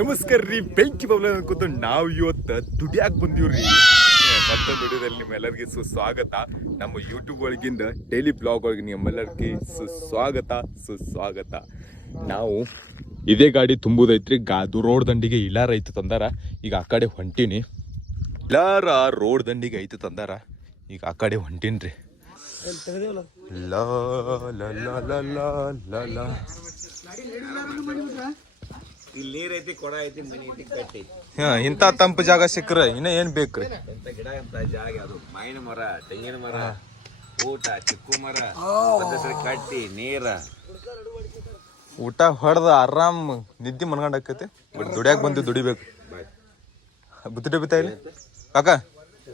ನಮಸ್ಕಾರ ರೀ, ಬೆಂಕಿ ಬಬ್ಲ ಅನ್ಕೋತ ನಾವು ಇವತ್ತು ದುಡಿಯಾಕ್ ಬಂದೀವ್ರಿ. ಮತ್ತೊಂದು ದುಡಿಯೋದಲ್ಲಿ ನಿಮ್ಮೆಲ್ಲರಿಗೆ ಸುಸ್ವಾಗತ. ನಮ್ಮ ಯೂಟ್ಯೂಬ್ ಒಳಗಿಂದ ಡೈಲಿ ಬ್ಲಾಗ್ ಒಳಗೆ ನಿಮ್ಮೆಲ್ಲರಿಗೆ ಸುಸ್ವಾಗತ ಸುಸ್ವಾಗತ. ನಾವು ಇದೇ ಗಾಡಿ ತುಂಬುದೈತ್ರಿ, ಗಾದು ರೋಡ್ ದಂಡಿಗೆ ಇಲಾರ ಐತೆ ತಂದಾರ. ಈಗ ಆ ಕಡೆ ಹೊಂಟೀನಿ. ಇಲಾರ ರೋಡ್ ದಂಡಿಗೆ ಐತೆ ತಂದಾರ. ಈಗ ಆ ಕಡೆ ಹೊಂಟೀನ್ರಿ. ಲಾ. ಇಲ್ಲಿ ನೀರ್ ಐತಿ ಕೊಡ ಐತಿ ಮನಿ ಐತಿ ಕಟ್ಟಿ. ಹಾ ಇಂಥ ತಂಪು ಜಾಗ ಸಿಕ್ಕ್ರೆ ಇನ್ನ ಏನ್ ಬೇಕ್ರಿ? ಅಂತ ಗಿಡ ಅಂತ ಜಾಗ ಅದು ಮಾವಿನ ಮರ ತೆಂಗಿನ ಮರ ಊಟ ಚಿಕ್ಕು ಮರ ಪದ್ಧತಿ ಕಟ್ಟಿ ನೀರ. ಊಟ ಹೊಡೆದ ಆರಾಮ್ ನಿದ್ದೆ ಮನ್ಕೊಂಡಾಕೈತಿ ಬಟ್ ದುಡಿಯಾಕ ಬಂದು ದುಡಿಬೇಕು. ಬಾಯ್ ಬುತ್ತಿ ಅಕ್ಕ ಕಾಕ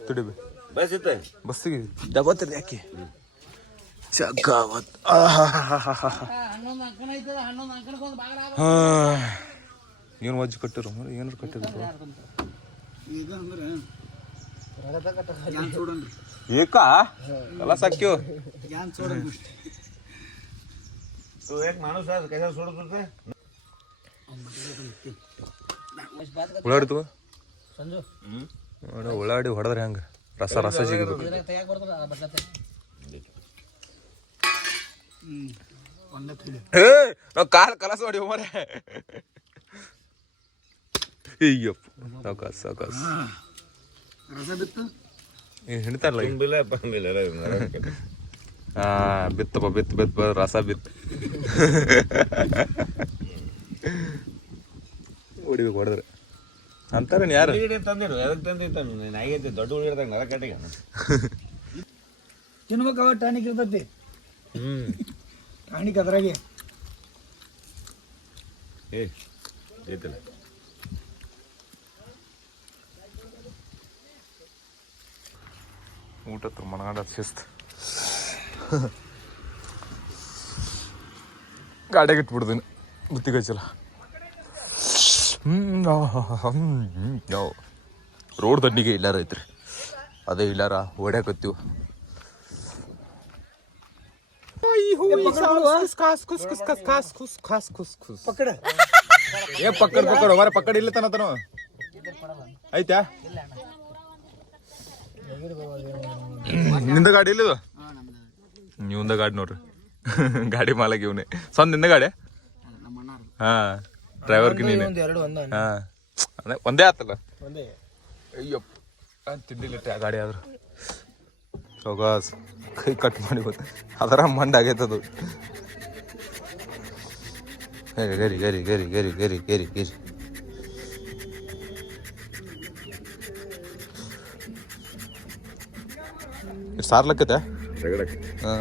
ದುಡಿಬಿ ಬಸ್ ಇತ್ತ? ಬಸ್ಸಿಗೆ. ಡಬತ್ರಿ ಯಾಕೆ? ಜಗ್ಗಾವತ್. ಏನು ವಜ್ಜಿ ಕಟ್ಟಿರು? ಅಂದ್ರೆ ಏನಾರು ಕಟ್ಟಿದ್ರು? ಏಕ? ಎಲ್ಲ ಸಾಕ್ಯೋ? ಉಳ್ಳಾಡ್ತು ಉಳ್ಳಾಡಿ ಹೊಡೆದ್ರೆ ಹೆಂಗೆ? ರಸ ರಸ ಸಿಗಬೇಕು. ನಾವು ಕಾಲು ಕಲಸ ಮಾಡಿ ಮರೇ ಅಯ್ಯಪ್ಪ ಸಾವುಕಾಸ ಸಾವುಕಾಸ. ರಸ ಬಿತ್ತು? ಏನು ಹಿಡಿತಾರಲ್ಲ ತುಂಬಿಲ್ಲ ಬಿತ್ತಪ್ಪ ಬಿತ್ತು ಬಿತ್ತು ರಸ ಬಿತ್ತು. ಹೊಡಿಬೇಕು ಹೊಡೆದ್ರೆ. ಅಂತಾರೆ ಯಾರು? ತಂದಿರು ಅದಕ್ಕೆ ತಂದಿತ್ತಾನು ನಾಯಿಗೆ ದೊಡ್ಡ ಹುಡುಗಿರ್ದಾಗ ನರ ಕಟ್ಟಿಗೆ ತಿನ್ಬೇಕು ಅವಾಗ ಟಾನಿಕ್ ಇರ್ತೈತಿ. ಹ್ಞೂ ಟಾನಿಕ್ ಅದ್ರಾಗೆ. ಏ ಐತಲ್ಲ ಊಟ ಮನಗಂಡ ಶಿಸ್ತು. ಗಾಡಿಯಾಗ ಇಟ್ಬಿಡ್ತೀನಿ. ಬುತ್ತಿ ಕಚ್ಚಲ್ಲ ನಾವು ರೋಡ್ ದಂಡಿಗೆ ಇಲ್ಲಾರ ಐತ್ರಿ ಅದೇ ಇಲ್ಲಾರ ಹೊಡ್ಯಾಕತ್ತೀವಿ ಪಕ್ಕಡ ಏ ಪಕ್ಕಡ ಪಕ್ಕಡ. ಹೊರ ಪಕ್ಕಡ ಇಲ್ಲ ತನತನ ಐತ್ಯಾ ನಿಂದ ಗಾಡಿ ಇಲ್ಲದು ನೀವಂದ ಗಾಡಿ. ನೋಡ್ರಿ. ಗಾಡಿ ಮಾಲಕ್ ಇವನೇ. ಸ್ವಂತ ನಿಂದ ಗಾಡಿ? ಹಾ ಡ್ರೈವರ್ಗೆ ನೀನೆ. ಹಾ. ಅದೇ ಒಂದೇ ಆತಲ್ಲ? ತಿಂಡಿಲಿಟ್ಟೆ ಆ ಗಾಡಿ ಆದ್ರು? ಸೊಗಾಸ್ ಕೈ ಕಟ್ ಮಾಡಿ ಗೊತ್ತ ಅದರ ಮಂಡ ಆಗೈತದು. ಗರಿ ಗರಿ ಗರಿ ಗರಿ ಗರಿ ಗರಿ ಗರಿ ಗರಿ ಸಾರ್ಲಕ್ಕೈತೆ ರಗಡಕ್ಕೆ ಹಾ.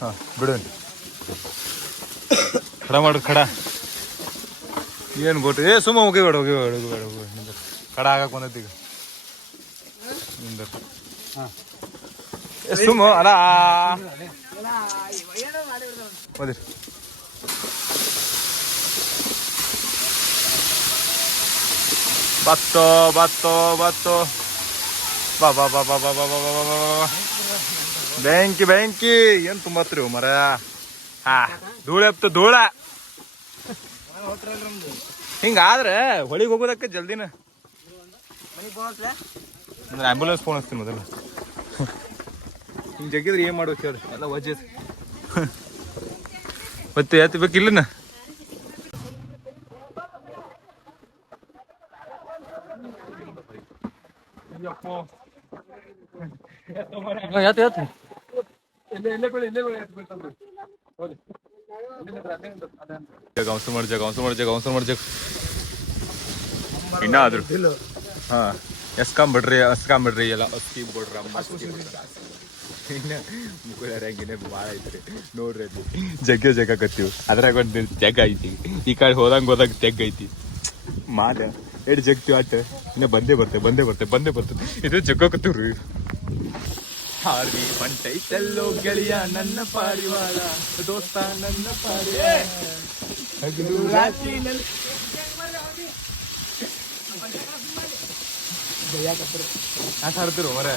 ಹಾ ಬಿಡು ಖಡ ಮಾಡು ಖಡ. ಏನು ಗೊತ್ತು ಏ ಸುಮ್ಮ ಹೋಗಿಬೇಡ ಹೋಗಿಬೇಡ ಹೋಗಿಬೇಡ ಹೋಗಿಬೇಡ ಖಡ ಆಗಕ್ಕೆ ಬಂದೈತಿ ಈಗ. ನಿಂದ ಏ ಸುಮ್ಮ ಅಲ್ಲ ಓದಿರಿ. ಬತ್ತೋ ಬತ್ತೋ ಬತ್ತೋ ಬಾ ಬಾ ಬಾ ಬಾ ಬಾ ಬಾ ಬಾ ಬಾ ಬಾ ಬೆಂಕಿ ಬೆಂಕಿ ಏನ್ ತುಂಬತ್ರಿ ಮರ ಹಾ, ಧೂಳ ಎಪ್ತು ಧೂಳ. ಹಿಂಗಾದ್ರೆ ಹೊಳಿಗೆ ಹೋಗೋದಕ್ಕೆ ಜಲ್ದಿನ. ಅಂದ್ರೆ ಆಂಬ್ಯುಲೆನ್ಸ್ ಫೋನ್ ಹಚ್ತೀನಿ ಮೊದಲು. ಹಿಂಗೆ ಜಗ್ಗಿದ್ರೆ ಏನು ಮಾಡ್ಬೇಕು ಹೇಳಿ ಎಲ್ಲ ವಜ್ಜೆ ಮತ್ತೆ ಎತ್ತಬೇಕಿಲ್ಲನ ಜಗ ಅವಸರ ಮಾಡಿ ಜಗ ಅವಸರ ಮಾಡಿ ಜಗ ಜಗ ಇನ್ನ ಆದ್ರು. ಹಾ ಎಸ್ಕೊಂಬಿಡ್ರಿ ಎಸ್ಕೊಂಬಿಡ್ರಿ ಎಲ್ಲ ಬಿಡ್ರಿ, ಅಮ್ಮ. ಇನ್ನ ಹಂಗಿನೇ ಭಾಳ ಐತ್ರಿ. ನೋಡ್ರಿ ಅದು. ಜಗ್ಗ ಜಗ ಅದ್ರಾಗ ಒಂದು ತೆಗ್ ಐತಿ. ಈ ಕಡೆ ಹೋದಂಗ ಹೋದಾಗ ತೆಗ್ ಐತಿ. ಮಾಡ ಎರಡು ಜಗ್ತೀವಿ ಆಟ ಇನ್ನ ಬಂದೇ ಬರ್ತೇವೆ, ಬಂದೇ ಬರ್ತೆ ಬಂದೇ ಬರ್ತದೆ ಇದು ಜಗ್ಗಕತ್ತೀವ್ರಿ ಹಾರ್ವಿ ಬಂಟೈತೆಲ್ಲೋ ಗೆಳೆಯ ನನ್ನ ಪಾರಿವಾಳ ದೋಸ್ತ ನನ್ನ ಪಾರಿವಾಳ ಹರ್ತಿರು ಮರ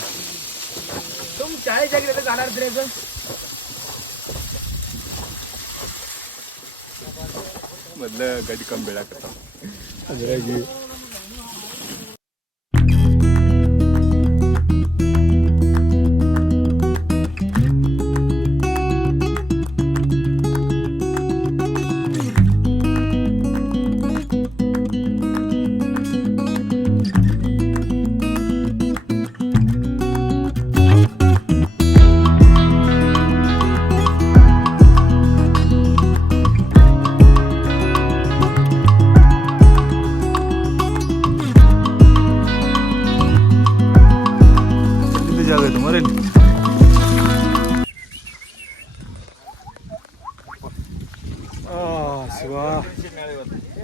तुम चाळीस जागेला जाणार ड्रेस मधलं गट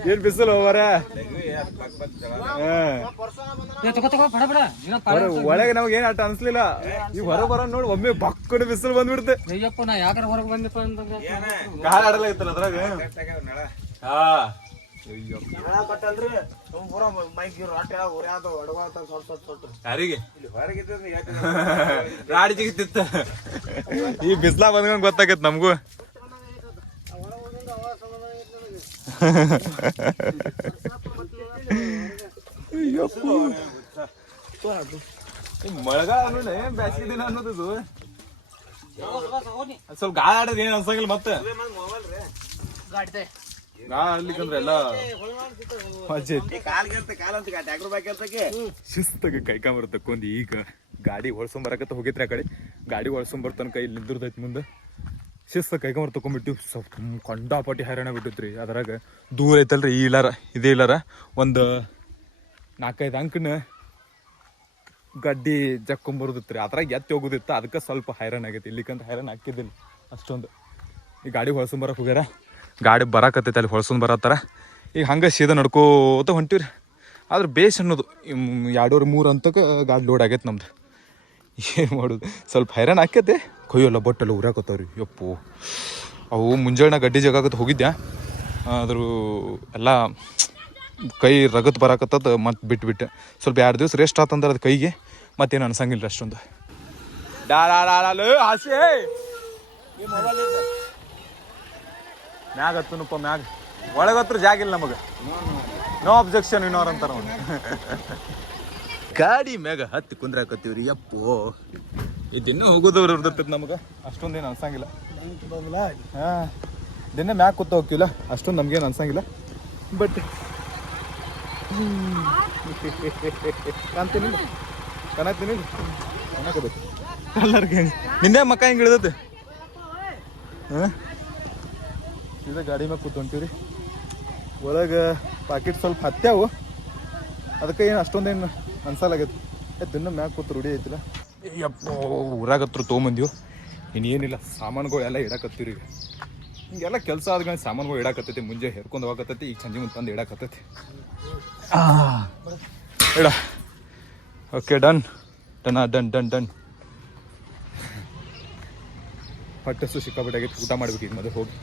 ಏನ್ ಬಿಸಿಲು ಹೋಗಾರ ಒಳಗೆ ನಮ್ಗೆ ಏನ್ ಆಟ ಅನ್ಸ್ಲಿಲ್ಲ. ಈ ಹೊರ ಬರೋ ನೋಡಿ ಒಮ್ಮೆ ಬಕ್ಕನ ಬಿಸಿಲು ಬಂದ್ಬಿಡ್ತೆ. ಅಯ್ಯಪ್ಪ ನಾ ಯಾಕಾರ ಹೊರಗೆ ಬಂದಪ್ಪ ಅಂತಂದ್ರೆ ಕಾಲ ಆಡಲ್ಲ ಇತ್ತಲ್ಲ ಅದ್ರಾಗ? ಹಾ. ಈ ಬಿಸ್ಲಾ ಬಂದ್ಕೊಂಡ್ ಗೊತ್ತಾಗತ್ ನಮಗೂ. ಮಳೆಗಾಲ ಅನ್ನೋಣ ಏನ್ ಬ್ಯಾಸಿಗೆ ದಿನ ಅನ್ನೋದು ಸ್ವಲ್ಪ ಗಾಳ ಆಡಿದ್ರೆ ಏನ್ ಅನ್ಸಂಗಿಲ್ಲ ಮತ್ತೆ? ಶಿಸ್ತಾಗ ಕೈಕಾಂಬರ್ ತಕ್ಕೊಂಡ್ ಈಗ. ಗಾಡಿ ಹೊಳ್ಸೊಂಬರಕತ್ತ ಹೋಗಿತ್ರಿ ಆ ಕಡೆ. ಗಾಡಿ ಹೊಳ್ಸೊಂಬರ್ ಕೈ ಇಲ್ಲಿ ಮುಂದೆ. ಶಿಸ್ತ ಕೈಗೊಂಬರ್ ತೊಗೊಂಡ್ಬಿಟ್ಟು ಸ್ವಲ್ಪ ಕಂಡಾಪಟ್ಟಿ ಹೈರಾಣ ಬಿಟ್ಟಿತ್ರಿ ಅದ್ರಾಗ ದೂರ ಐತಲ್ರಿ ಈ ಇಲಾರ, ಇದೇ ಇಲಾರ. ಒಂದು ನಾಲ್ಕೈದು ಅಂಕನ ಗಡ್ಡಿ ಜಕ್ಕೊಂಬರ್ದಿತ್ತು ರೀ ಅದ್ರಾಗ ಎತ್ತಿ ಹೋಗೋದಿತ್ತು, ಅದಕ್ಕೆ ಸ್ವಲ್ಪ ಹೈರಾಣ ಆಗೈತಿ. ಇಲ್ಲಿಕಂತ ಹೈರಾಣ ಹಾಕಿದ್ದಿಲ್ಲ ಅಷ್ಟೊಂದು. ಈ ಗಾಡಿ ಹೊಳ್ಸೊಂಬರಕ್ಕೆ ಹೋಗ್ಯಾರ. ಗಾಡಿ ಬರಾಕತ್ತೈತೆ ಅಲ್ಲಿ ಹೊಳ್ಸೊಂಡ್ ಬರತ್ತಾರ. ಈಗ ಹಂಗೆ ಸೀದಾ ನಡ್ಕೋತ ಹೊಂಟಿವ್ರಿ. ಆದ್ರೆ ಬೇಸ್ ಅನ್ನೋದು ಎರಡೂವರೆ ಮೂರು ಅಂತಕ್ಕೆ ಗಾಡಿ ಲೋಡ್ ಆಗೈತೆ ನಮ್ದು. ಏನು ಮಾಡೋದು? ಸ್ವಲ್ಪ ಹೈರಾಣ ಆಕೈತೆ ಕೊಯ್ಯೋಲ್ಲ ಬೊಟ್ಟೆಲ್ಲ ಉರಾಕತ್ತವ್ರಿ. ಯಪ್ಪು. ಅವು ಮುಂಜಾನೆ ಗಡ್ಡಿ ಜಗಾಕತ್ ಹೋಗಿದ್ದೆ ಆದರೂ ಎಲ್ಲ ಕೈ ರಗತ್ ಬರಾಕತ್ತದ ಮತ್ತೆ ಬಿಟ್ಬಿಟ್ಟೆ. ಸ್ವಲ್ಪ ಎರಡು ದಿವಸ ರೆಸ್ಟ್ ಆತಂದ್ರೆ ಅದು ಕೈಗೆ, ಮತ್ತೇನು ಅನ್ಸಂಗಿಲ್ಲ ಅಷ್ಟೊಂದು. ಹಾಸಿ ಮ್ಯಾಗ ಹತ್ತನಪ್ಪ, ಮ್ಯಾಗ. ಒಳಗತ್ರ ಜಾಗ ಇಲ್ಲ ನಮಗೆ. ನೋ ಅಬ್ಜೆಕ್ಷನ್ ಇನ್ನೋರ್ ಅಂತಾರ. ಗಾಡಿ ಮ್ಯಾಗ ಹತ್ತಿ ಕುಂದ್ರಾಕತ್ತೀವ್ರಿ ಯಪ್ಪೋ. ದಿನ ಹೋಗೋದವ್ರು ಇರ್ತೈತಿ ನಮಗೆ. ಅಷ್ಟೊಂದೇನು ಅನ್ಸಂಗಿಲ್ಲ. ಹಾ. ದಿನ ಮ್ಯಾಗ ಕೂತ ಹೋಗ್ತಿಲ್ಲ ಅಷ್ಟೊಂದು ನಮ್ಗೇನು ಅನ್ಸಂಗಿಲ್ಲ. ಬಟ್ ಕಾಣ್ತೀನಿ ಕಾಣತ್ತೀನಿ ಕಾಣಕಬೇಕು ಕಲ್ಲರ್ಗೆ ನಿನ್ನೆ ಮಕ್ಕ ಹಿಂಗೆ ಇಳಿದತ್ತೆ ಹಾಂ? ಇದೆ ಗಾಡಿ ಮ್ಯಾಗ ಕೂತ್ ರೀ ಒಳಗೆ ಪಾಕಿಟ್ ಸ್ವಲ್ಪ ಹತ್ಯಾವು ಅದಕ್ಕೆ ಏನು ಅಷ್ಟೊಂದೇನು ಅನ್ಸಲಾಗೈತಿ ಏ ದಿನ ಮ್ಯಾಗ ಕೂತು ರೂಢಿ ಐತಿಲ್ಲ. ಯಪ್ಪ ಊರಾಗತ್ರ ತೊಗೊಂಬಂದಿವು ಇನ್ನೇನಿಲ್ಲ ಸಾಮಾನುಗಳು ಎಲ್ಲ ಇಡಾಕತ್ತೀರಿ. ಈಗ ಹಿಂಗೆಲ್ಲ ಕೆಲಸ ಆದ್ಮೇಲೆ ಸಾಮಾನುಗಳು ಇಡಾಕತ್ತೈತಿ ಮುಂಜೆ ಹೇರ್ಕೊಂಡು ಹೋಗಕತ್ತೈತಿ ಈಗ ಸಂಜೆ ಮುಂದೆ ತಂದು ಇಡಾಕತ್ತೈತಿ. ಇಡ. Okay done done done done done ಹೊಟ್ಟೆಸು ಸಿಕ್ಕಾಪಟ್ಟೆ ಆಗೈತಿ ಊಟ ಮಾಡ್ಬೇಕು ಈಗ ಮದುವೆ ಹೋಗಿ.